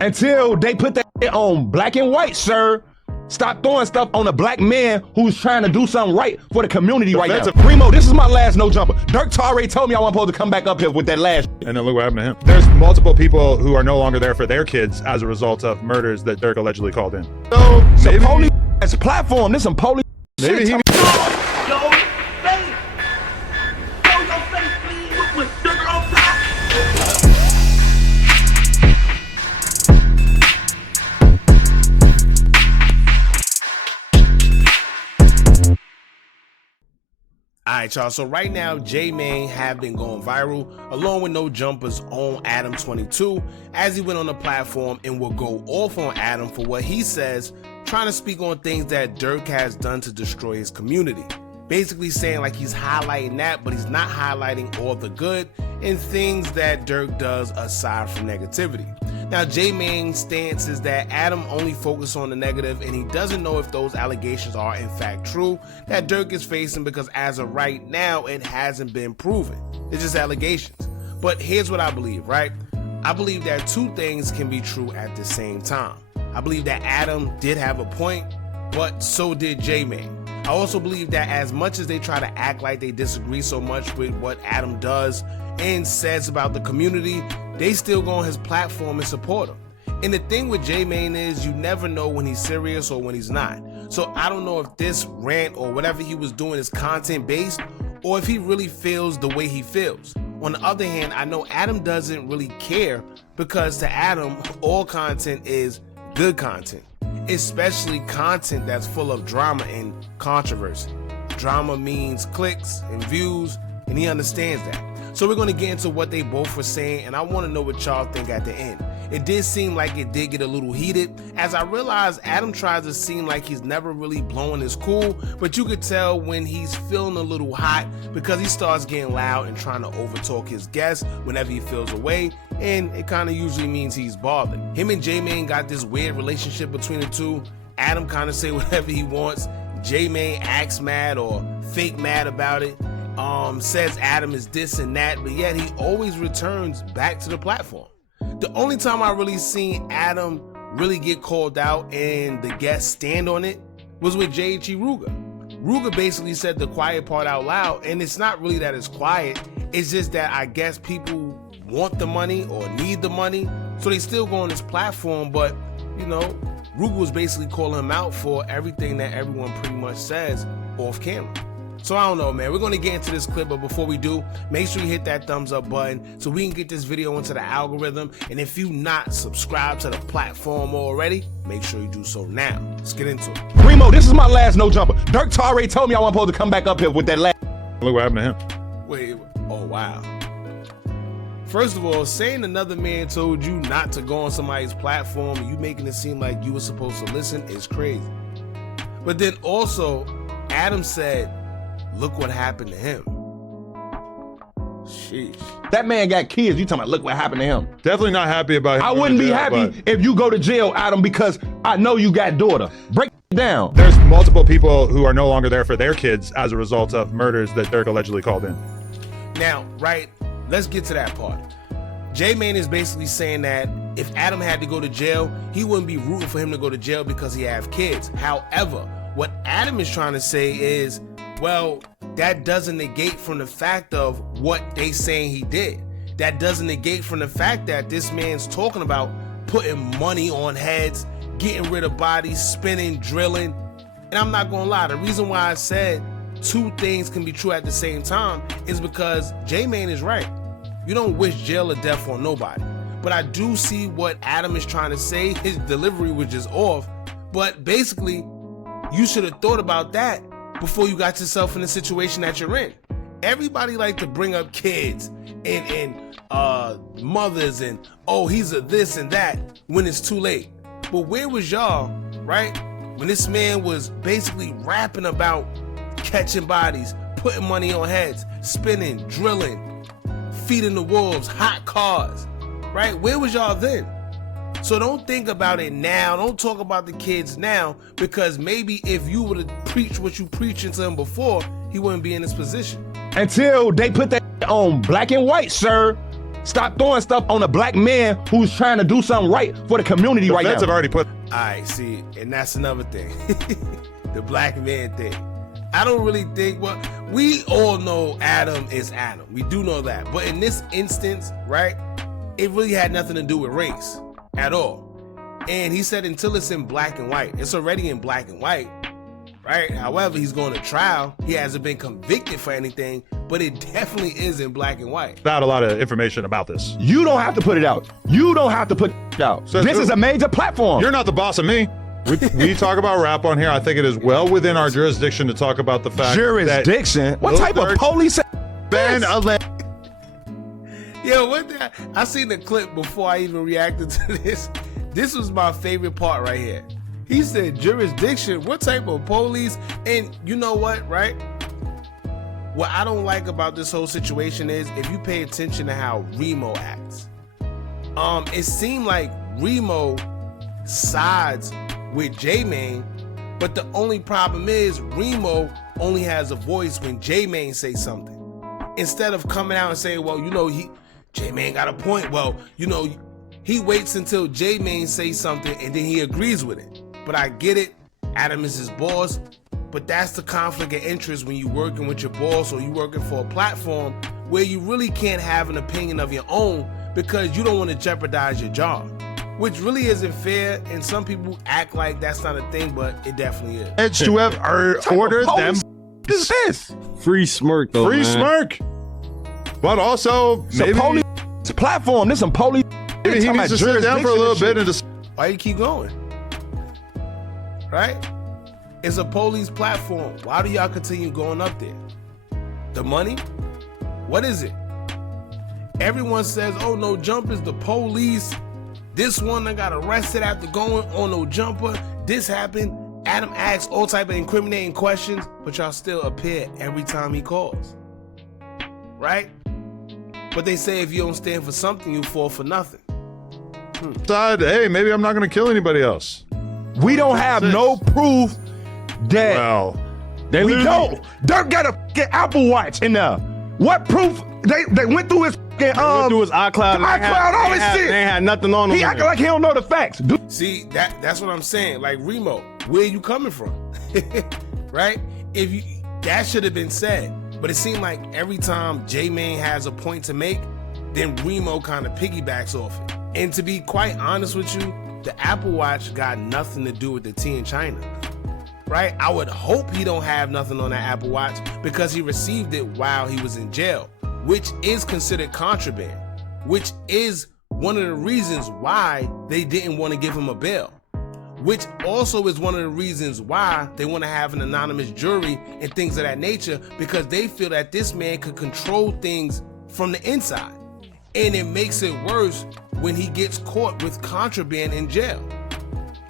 Until they put that on black and white, sir. Stop throwing stuff on a black man who's trying to do something right for the community right now. Remo, this is my last no jumper. Durk already told me I wasn't supposed to come back up here with that last. And then look what happened to him. There's multiple people who are no longer there for their kids as a result of murders that Durk allegedly called in. So maybe police as a platform. This some police. Maybe he. Alright y'all, so right now J-Mane have been going viral along with No Jumper's own Adam22 as he went on the platform and will go off on Adam for what he says, trying to speak on things that Durk has done to destroy his community. Basically saying like he's highlighting that, but he's not highlighting all the good and things that Durk does aside from negativity. Now J-Mane's stance is that Adam only focuses on the negative and he doesn't know if those allegations are in fact true that Durk is facing, because as of right now it hasn't been proven. It's just allegations. But here's what I believe, right? I believe that two things can be true at the same time. I believe that Adam did have a point, but so did J-Mane. I also believe that as much as they try to act like they disagree so much with what Adam does and says about the community, they still go on his platform and support him. And the thing with J-Mane is you never know when he's serious or when he's not. So I don't know if this rant or whatever he was doing is content based or if he really feels the way he feels. On the other hand, I know Adam doesn't really care, because to Adam, all content is good content, especially content that's full of drama and controversy. Drama means clicks and views, and he understands that. So we're going to get into what they both were saying, and I want to know what y'all think at the end. It did seem like it did get a little heated, as I realized Adam tries to seem like he's never really blowing his cool, but you could tell when he's feeling a little hot because he starts getting loud and trying to overtalk his guests whenever he feels away, and it kind of usually means he's bothered. Him and J-Mane got this weird relationship between the two. Adam kind of say whatever he wants. J-Mane acts mad or fake mad about it. Says Adam is this and that, but yet he always returns back to the platform. The only time I really seen Adam really get called out and the guests stand on it was with J.H.E. Ruger. Ruger basically said the quiet part out loud, and it's not really that it's quiet, it's just that I guess people want the money or need the money, so they still go on this platform. But you know, Ruger was basically calling him out for everything that everyone pretty much says off camera. So I don't know, man. We're going to get into this clip, but before we do, make sure you hit that thumbs up button so we can get this video into the algorithm. And if you not subscribed to the platform already, make sure you do so now. Let's get into it. Remo, this is my last no jumper. Durk already told me I wasn't supposed to come back up here with that last. Look what happened to him. Wait, oh wow. First of all, saying another man told you not to go on somebody's platform and you making it seem like you were supposed to listen is crazy. But then also, Adam said, look what happened to him. Sheesh. That man got kids. You talking about look what happened to him. Definitely not happy about him. I wouldn't be happy if you go to jail, Adam, because I know you got daughter. Break it down. There's multiple people who are no longer there for their kids as a result of murders that Durk allegedly called in. Now, right, let's get to that part. J-Mane is basically saying that if Adam had to go to jail, he wouldn't be rooting for him to go to jail because he have kids. However, what Adam is trying to say is, well, that doesn't negate from the fact of what they saying he did. That doesn't negate from the fact that this man's talking about putting money on heads, getting rid of bodies, spinning, drilling. And I'm not gonna lie, the reason why I said two things can be true at the same time is because J-Mane is right. You don't wish jail or death on nobody. But I do see what Adam is trying to say. His delivery was just off. But basically, you should have thought about that before you got yourself in the situation that you're in. Everybody like to bring up kids and mothers and, oh, he's a this and that when it's too late. But where was y'all, right? When this man was basically rapping about catching bodies, putting money on heads, spinning, drilling, feeding the wolves, hot cars, right? Where was y'all then? So don't think about it now. Don't talk about the kids now, because maybe if you would have preached what you preaching to him before, he wouldn't be in this position. Until they put that on black and white, sir. Stop throwing stuff on a black man who's trying to do something right for the community right now. Feds have already put. All right, see, and that's another thing. The black man thing. I don't really think, well, we all know Adam is Adam. We do know that. But in this instance, right, it really had nothing to do with race at all. And he said until it's in black and white. It's already in black and white, right? However, he's going to trial. He hasn't been convicted for anything, but it definitely is in black and white. Not a lot of information about this. You don't have to put it out. You don't have to put it out. So this is a major platform. You're not the boss of me. We talk about rap on here. I think it is well within our jurisdiction to talk about the fact jurisdiction. That what Lil type Durk of police? ban Yo, what the? I seen the clip before I even reacted to this. This was my favorite part right here. He said jurisdiction. What type of police? And you know what, right? What I don't like about this whole situation is if you pay attention to how riemoh acts. It seemed like riemoh sides with J-Mane, but the only problem is riemoh only has a voice when J-Mane say something. Instead of coming out and saying, well, you know, J-Mane got a point. Well, you know, he waits until J-Mane says something and then he agrees with it. But I get it. Adam is his boss. But that's the conflict of interest when you're working with your boss or you're working for a platform where you really can't have an opinion of your own because you don't want to jeopardize your job, which really isn't fair. And some people act like that's not a thing, but it definitely is. It's to have ordered them. What is this? Free smirk, though. Free man. smirk. But also, It's a maybe police platform. This some police. he needs to sit down for a little bit and just. Why you keep going? Right? It's a police platform. Why do y'all continue going up there? The money? What is it? Everyone says, oh, no jumpers, the police. This one that got arrested after going on no jumper. This happened. Adam asks all type of incriminating questions, but y'all still appear every time he calls. Right? But they say if you don't stand for something, you fall for nothing. Decide, hey, maybe I'm not going to kill anybody else. We don't have no proof that Well, we don't. Durk got a fucking Apple Watch in there. What proof? They went through his fucking Went through his iCloud. all his shit. They ain't had nothing on him. He acting like he don't know the facts. Dude. See, that's what I'm saying. Like, riemoh, where you coming from? Right? That should have been said. But it seemed like every time J-Mane has a point to make, then riemoh kind of piggybacks off it. And to be quite honest with you, the Apple Watch got nothing to do with the tea in China. Right? I would hope he don't have nothing on that Apple Watch because he received it while he was in jail, which is considered contraband, which is one of the reasons why they didn't want to give him a bail, which also is one of the reasons why they want to have an anonymous jury and things of that nature, because they feel that this man could control things from the inside. And it makes it worse when he gets caught with contraband in jail.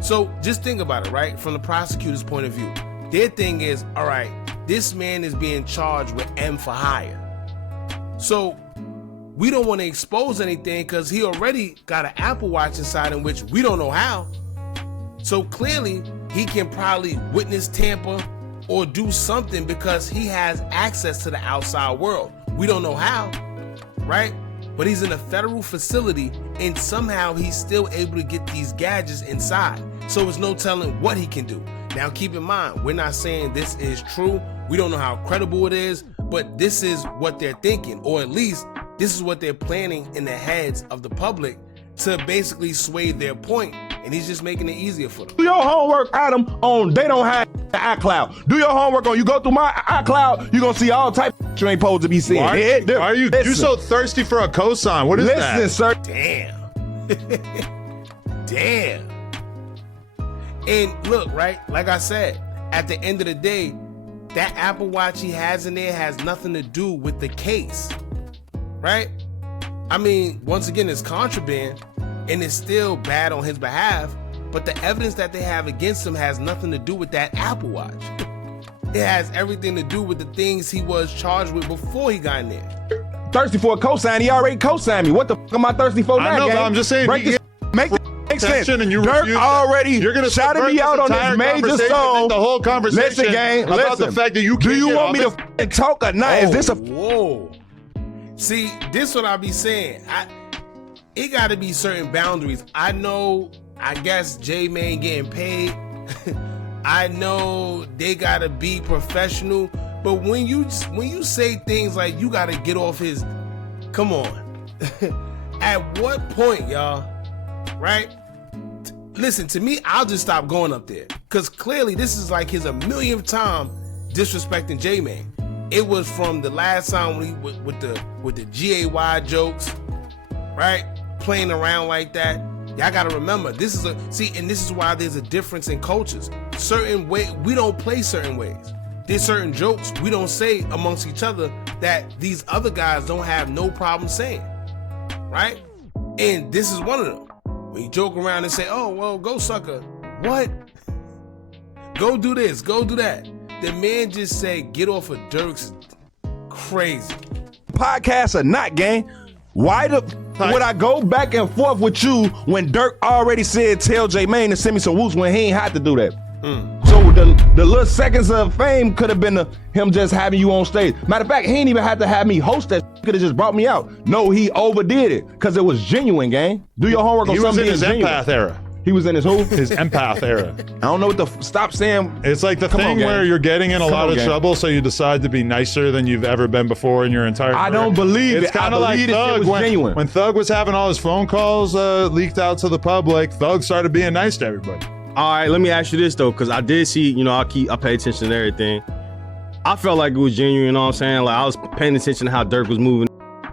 So just think about it, right? From the prosecutor's point of view, their thing is, all right, this man is being charged with M for hire. So we don't want to expose anything because he already got an Apple Watch inside in which we don't know how. So clearly he can probably witness tamper or do something because he has access to the outside world. We don't know how, right? But he's in a federal facility and somehow he's still able to get these gadgets inside. So there's no telling what he can do. Now keep in mind, we're not saying this is true. We don't know how credible it is, but this is what they're thinking, or at least this is what they're planning in the heads of the public to basically sway their point. And he's just making it easier for them. Do your homework, Adam, on they don't have the iCloud. Do your homework on you go through my iCloud, you're gonna see all type of you ain't supposed to be seeing. why are you so thirsty for a cosign? What is that? Listen, sir. Damn. Damn. And look, right, like I said, at the end of the day, that Apple Watch he has in there has nothing to do with the case, right? I mean, once again, it's contraband and it's still bad on his behalf, but the evidence that they have against him has nothing to do with that Apple Watch. It has everything to do with the things he was charged with before he got in there. Thirsty for a cosign, he already cosigned me. What the fuck am I thirsty for now, I know, gang? but I'm just saying, Break this, make this make sense. And you Durk refuse already you're gonna shouted me out on this major song. The whole conversation Listen, gang, about listen. the fact that you do can't you get want me to off talk or not? Is this a Whoa. See, this what I be saying. It got to be certain boundaries. I know. I guess J-Man getting paid. I know they gotta be professional. But when you say things like you gotta get off his, come on. At what point, y'all? Right? Listen to me. I'll just stop going up there because clearly this is like his 1,000,000th time disrespecting J-Man. It was from the last time when he with the GAY jokes, right? Playing around like that. Y'all gotta remember, this is why there's a difference in cultures. Certain way we don't play certain ways. There's certain jokes we don't say amongst each other that these other guys don't have no problem saying, right? And this is one of them. When you joke around and say, "Oh, well, go sucker," what? Go do this, go do that. The man just said, "Get off of Durk's." Crazy. Podcasts or not, gang. Why would I go back and forth with you when Durk already said tell J-Man to send me some whoops when he ain't had to do that? So the little seconds of fame could have been him just having you on stage. Matter of fact, he ain't even had to have me host that. Could have just brought me out. No, he overdid it because it was genuine, gang. Do your homework on something. He was in his empath era. He was in his who? His empath era. I don't know what the stop saying. It's like the thing where you're getting in a lot of trouble, so you decide to be nicer than you've ever been before in your entire career. I don't believe it. It's kind of like Thug when Thug was having all his phone calls leaked out to the public. Thug started being nice to everybody. All right, let me ask you this though, because I did see, I pay attention to everything. I felt like it was genuine, you know what I'm saying? Like I was paying attention to how Durk was moving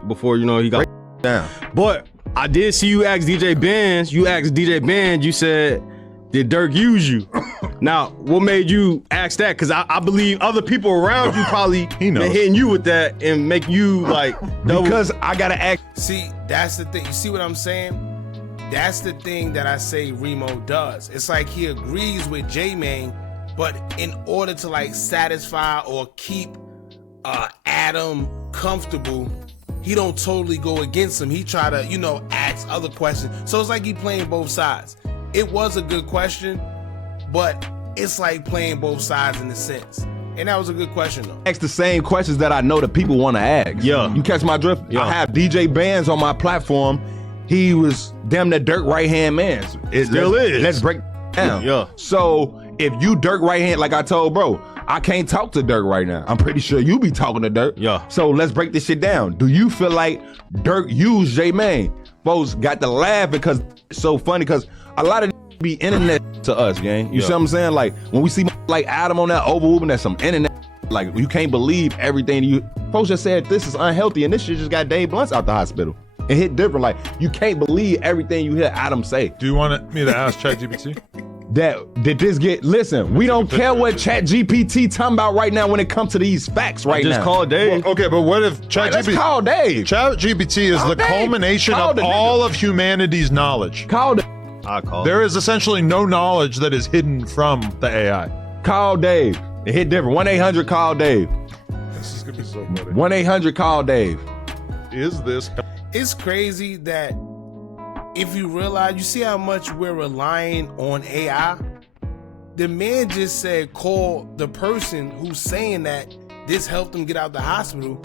before, he got down. But I did see you ask DJ Benz, you said, did Durk use you? Now, what made you ask that? Because I believe other people around you probably been hitting you with that and make you like, because I gotta act. See, that's the thing. You see what I'm saying? That's the thing that I say riemoh does. It's like he agrees with J-Man, but in order to like satisfy or keep Adam comfortable, he don't totally go against him. He try to, ask other questions. So it's like he playing both sides. It was a good question, but it's like playing both sides in a sense. And that was a good question though. Ask the same questions that I know that people want to ask. Yeah. You catch my drift? Yeah. I have DJ Bands on my platform. He was damn near Durk right-hand man. It still is. Let's break down. Yeah. So if you Durk right-hand, like I told bro, I can't talk to Durk right now. I'm pretty sure you be talking to Durk. Yeah. So let's break this shit down. Do you feel like Durk used J-Man? Folks got to laugh because it's so funny because a lot of be internet to us, gang. You see what I'm saying? Like when we see like Adam on that overwhooping, that's some internet. Like you can't believe everything you folks just said this is unhealthy and this shit just got Dave Blunts out the hospital. It hit different. Like you can't believe everything you hear Adam say. Do you want me to ask ChatGPT? Did this get? Listen, we don't care what ChatGPT talking about right now when it comes to these facts right now. Just call Dave. Well, okay, but what if ChatGPT? Let's call Dave. ChatGPT is the culmination of all of humanity's knowledge. Call Dave. I call. There is essentially no knowledge that is hidden from the AI. Call Dave. It hit different. 1-800 call Dave. This is gonna be so funny. 1-800 call Dave. Is this? It's crazy that if you realize, you see how much we're relying on AI? The man just said call the person who's saying that this helped him get out the hospital.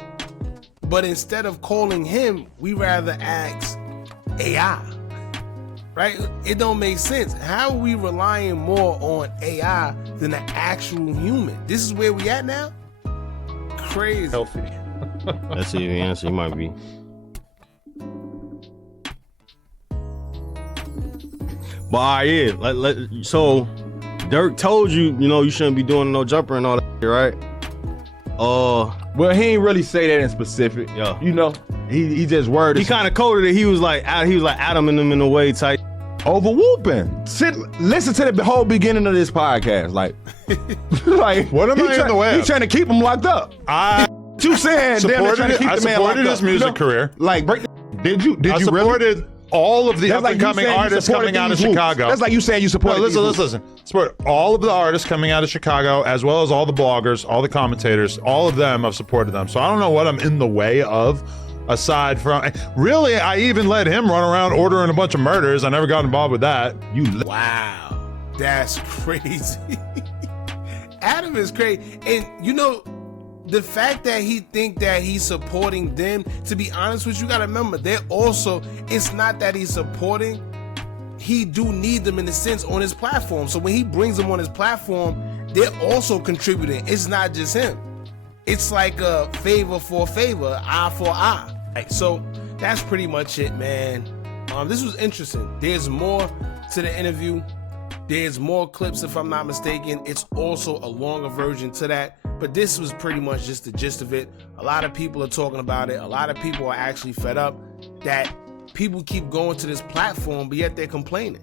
But instead of calling him, we rather ask AI. Right? It don't make sense. How are we relying more on AI than an actual human? This is where we at now? Crazy. Healthy. That's the answer. You might be. But so Durk told you, you shouldn't be doing no jumper and all that, right? Well, he ain't really say that in specific. Yeah. He just worded. He kind of coded it. He was like Adam and them in a way type. Over whooping. Listen to the whole beginning of this podcast. Like what am I in the way of? He's trying to keep him locked up. You saying I supported his music career. Like, did you supported all of the up-and-coming artists coming out of Chicago. That's like you saying you supported. Listen. Support all of the artists coming out of Chicago, as well as all the bloggers, all the commentators, all of them. I've supported them. So I don't know what I'm in the way of. Aside from, really, I even let him run around ordering a bunch of murders. I never got involved with that. Wow, that's crazy. Adam is crazy. And the fact that he think that he's supporting them, to be honest with you, gotta remember, they're also, it's not that he's supporting, he do need them in a sense on his platform. So when he brings them on his platform, they're also contributing. It's not just him. It's like a favor for a favor, eye for eye. Right, so that's pretty much it, man. This was interesting. There's more to the interview. There's more clips, if I'm not mistaken. It's also a longer version to that. But this was pretty much just the gist of it. A lot of people are talking about it. A lot of people are actually fed up that people keep going to this platform, but yet they're complaining.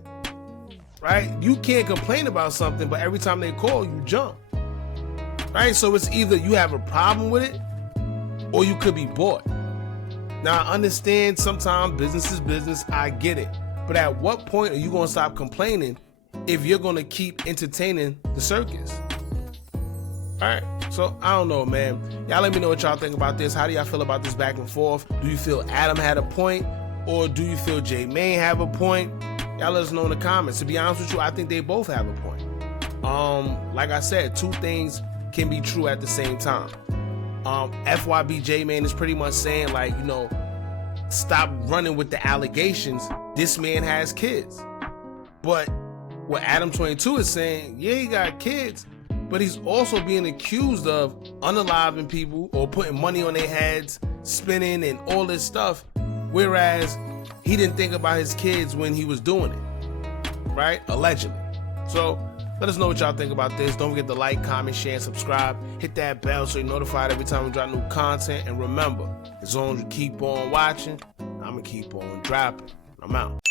Right? You can't complain about something, but every time they call, you jump. Right? So it's either you have a problem with it, or you could be bought. Now, I understand sometimes business is business. I get it. But at what point are you going to stop complaining if you're going to keep entertaining the circus? All right, so I don't know, man. Y'all let me know what y'all think about this. How do y'all feel about this back and forth? Do you feel Adam had a point, or do you feel J Mane have a point? Y'all let us know in the comments. To be honest with you, I think they both have a point. Like I said, two things can be true at the same time. FYB J Mane is pretty much saying, like, you know, stop running with the allegations. This man has kids. But what Adam22 is saying, yeah, he got kids, but he's also being accused of unaliving people or putting money on their heads, spinning and all this stuff, whereas he didn't think about his kids when he was doing it, right? Allegedly. So let us know what y'all think about this. Don't forget to like, comment, share, and subscribe. Hit that bell so you're notified every time we drop new content. And remember, as long as you keep on watching, I'm going to keep on dropping. I'm out.